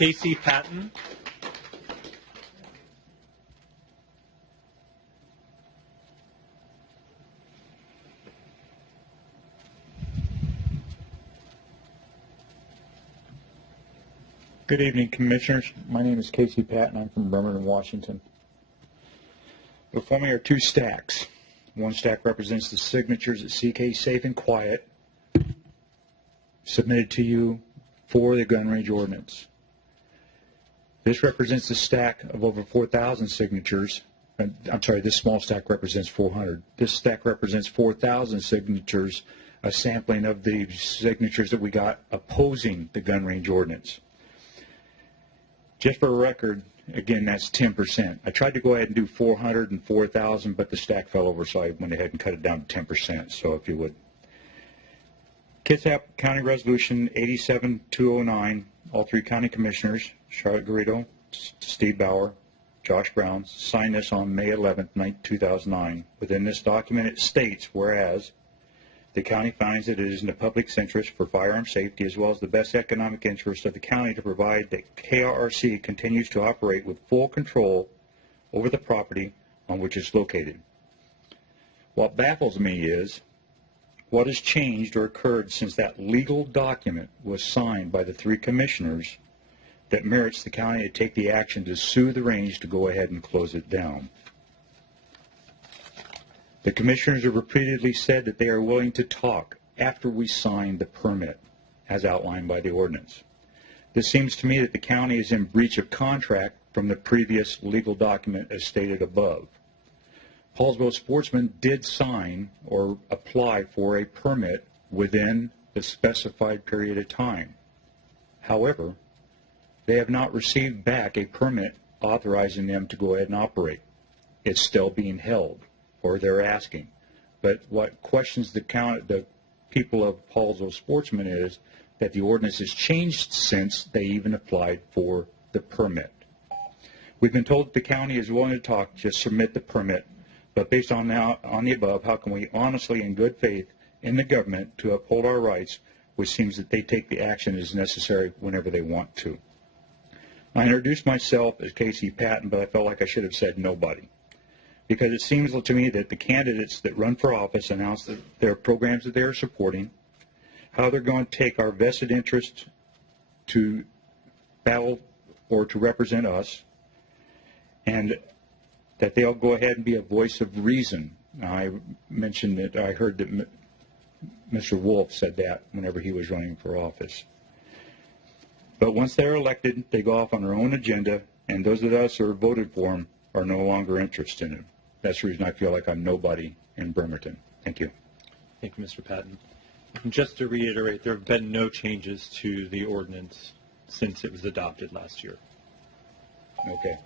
Casey Patton. Good evening, Commissioners. My name is Casey Patton. I'm from Bremerton, Washington. Before me are two stacks. One stack represents the signatures at CK Safe and Quiet submitted to you for the gun range ordinance. This represents a stack of over 4,000 signatures. I'm sorry, this small stack represents 400. This stack represents 4,000 signatures, a sampling of the signatures that we got opposing the gun range ordinance. Just for a record, again, that's 10%. I tried to go ahead and do 400 and 4,000, but the stack fell over, so I went ahead and cut it down to 10%. So if you would. Kitsap County Resolution 87-209, all three county commissioners, Charlotte Garrido, Steve Bauer, Josh Brown, signed this on May 11th, 2009. Within this document, it states, whereas the county finds that it is in the public's interest for firearm safety as well as the best economic interest of the county to provide that KRRC continues to operate with full control over the property on which it's located. What baffles me is what has changed or occurred since that legal document was signed by the three commissioners that merits the county to take the action to sue the range to go ahead and close it down. The commissioners have repeatedly said that they are willing to talk after we sign the permit, as outlined by the ordinance. This seems to me that the county is in breach of contract from the previous legal document as stated above. Paulsville Sportsman did sign or apply for a permit within the specified period of time. However, they have not received back a permit authorizing them to go ahead and operate. It's still being held, or they're asking. But what questions the people of Paulsville Sportsman is that the ordinance has changed since they even applied for the permit. We've been told that the county is willing to talk, just submit the permit. But based on the above, how can we honestly, in good faith, in the government to uphold our rights, which seems that they take the action as necessary whenever they want to? I introduced myself as Casey Patton, but I felt like I should have said nobody. Because it seems to me that the candidates that run for office announce that their programs that they are supporting, how they're going to take our vested interest to battle or to represent us, and that they'll go ahead and be a voice of reason. Now, I mentioned that I heard that Mr. Wolf said that whenever he was running for office. But once they're elected, they go off on their own agenda, and those of us who are voted for them are no longer interested in it. That's the reason I feel like I'm nobody in Bremerton. Thank you. Thank you, Mr. Patton. And just to reiterate, there have been no changes to the ordinance since it was adopted last year. Okay.